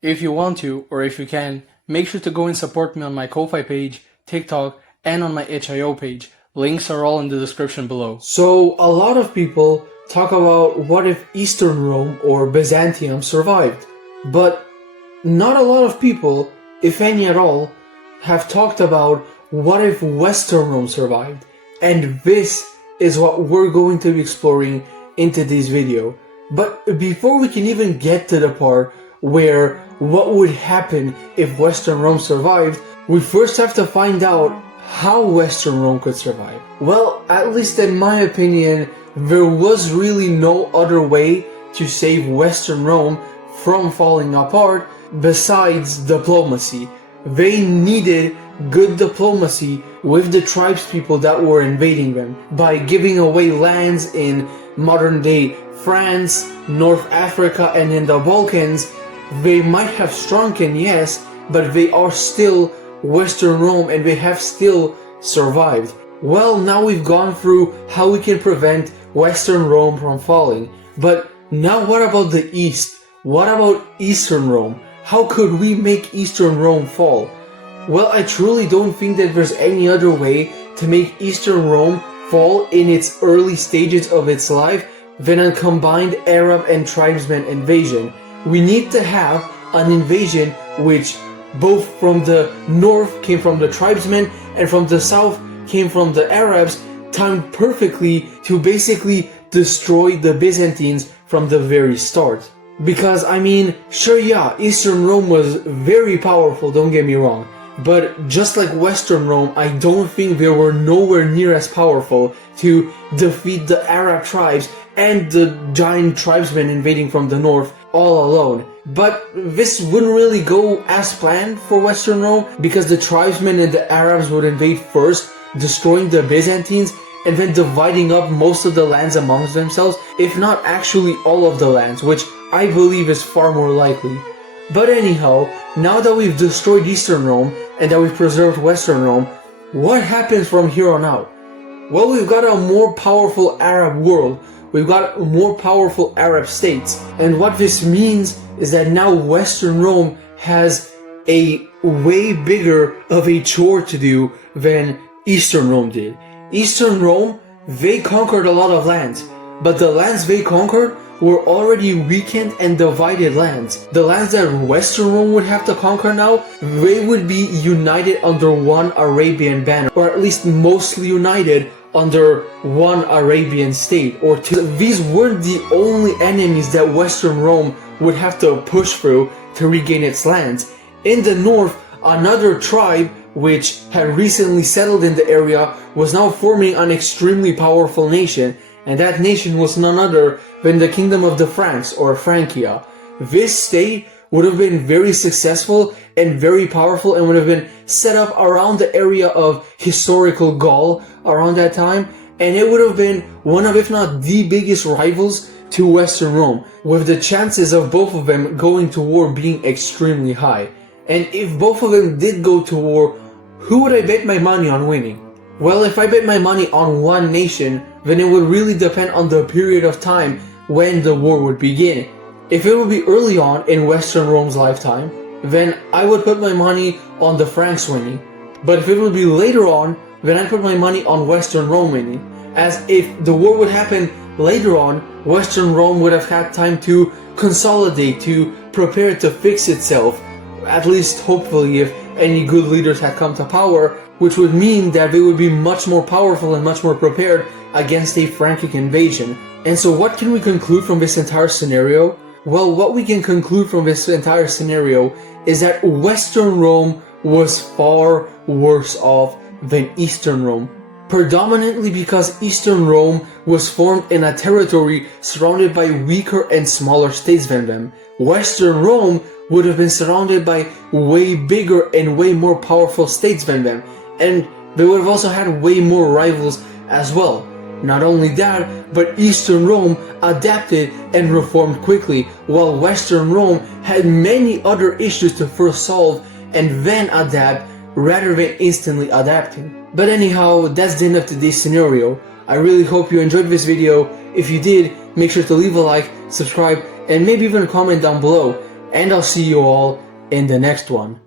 If you want to, or if you can, make sure to go and support me on my Ko-Fi page, TikTok, and on my itch.io page. Links are all in the description below. So, a lot of people talk about what if Eastern Rome or Byzantium survived, but not a lot of people, if any at all, have talked about what if Western Rome survived. And this is what we're going to be exploring in today's video. But before we can even get to the part where what would happen if Western Rome survived, we first have to find out how Western Rome could survive. Well, at least in my opinion, there was really no other way to save Western Rome from falling apart besides diplomacy. They needed good diplomacy with the tribespeople that were invading them by giving away lands in modern day France, North Africa, and in the Balkans. They might have shrunken, yes, but they are still Western Rome and they have still survived. Well, now we've gone through how we can prevent Western Rome from falling. But now what about the East? What about Eastern Rome? How could we make Eastern Rome fall? Well, I truly don't think that there's any other way to make Eastern Rome fall in its early stages of its life than a combined Arab and tribesman invasion. We need to have an invasion which both from the north came from the tribesmen and from the south came from the Arabs, timed perfectly to basically destroy the Byzantines from the very start. Because, I mean, sure, yeah, Eastern Rome was very powerful, don't get me wrong, but just like Western Rome, I don't think they were nowhere near as powerful to defeat the Arab tribes and the giant tribesmen invading from the north all alone. But this wouldn't really go as planned for Western Rome, because the tribesmen and the Arabs would invade first, destroying the Byzantines, and then dividing up most of the lands amongst themselves, if not actually all of the lands, which I believe is far more likely. But anyhow, now that we've destroyed Eastern Rome, and that we've preserved Western Rome, what happens from here on out? Well, we've got a more powerful Arab world, we've got more powerful Arab states, and what this means is that now Western Rome has a way bigger of a chore to do than Eastern Rome did. Eastern Rome, they conquered a lot of lands, but the lands they conquered were already weakened and divided lands. The lands that Western Rome would have to conquer now, they would be united under one Arabian banner, or at least mostly united under one Arabian state or two. These weren't the only enemies that Western Rome would have to push through to regain its lands. In the north, another tribe which had recently settled in the area was now forming an extremely powerful nation, and that nation was none other than the Kingdom of the Franks, or Francia. This state would have been very successful and very powerful and would have been set up around the area of historical Gaul around that time, and it would have been one of, if not the biggest rivals to Western Rome, with the chances of both of them going to war being extremely high. And if both of them did go to war, who would I bet my money on winning? Well, if I bet my money on one nation, then it would really depend on the period of time when the war would begin. If it would be early on in Western Rome's lifetime, then I would put my money on the Franks winning. But if it would be later on, then I'd put my money on Western Rome winning. As if the war would happen later on, Western Rome would have had time to consolidate, to prepare to fix itself, at least hopefully if any good leaders had come to power, which would mean that they would be much more powerful and much more prepared against a Frankic invasion. And so what can we conclude from this entire scenario? Well, what we can conclude from this entire scenario is that Western Rome was far worse off than Eastern Rome. Predominantly because Eastern Rome was formed in a territory surrounded by weaker and smaller states than them. Western Rome would have been surrounded by way bigger and way more powerful states than them, and they would have also had way more rivals as well. Not only that, but Eastern Rome adapted and reformed quickly, while Western Rome had many other issues to first solve and then adapt rather than instantly adapting. But anyhow, that's the end of today's scenario. I really hope you enjoyed this video. If you did, make sure to leave a like, subscribe, and maybe even comment down below. and I'll see you all in the next one.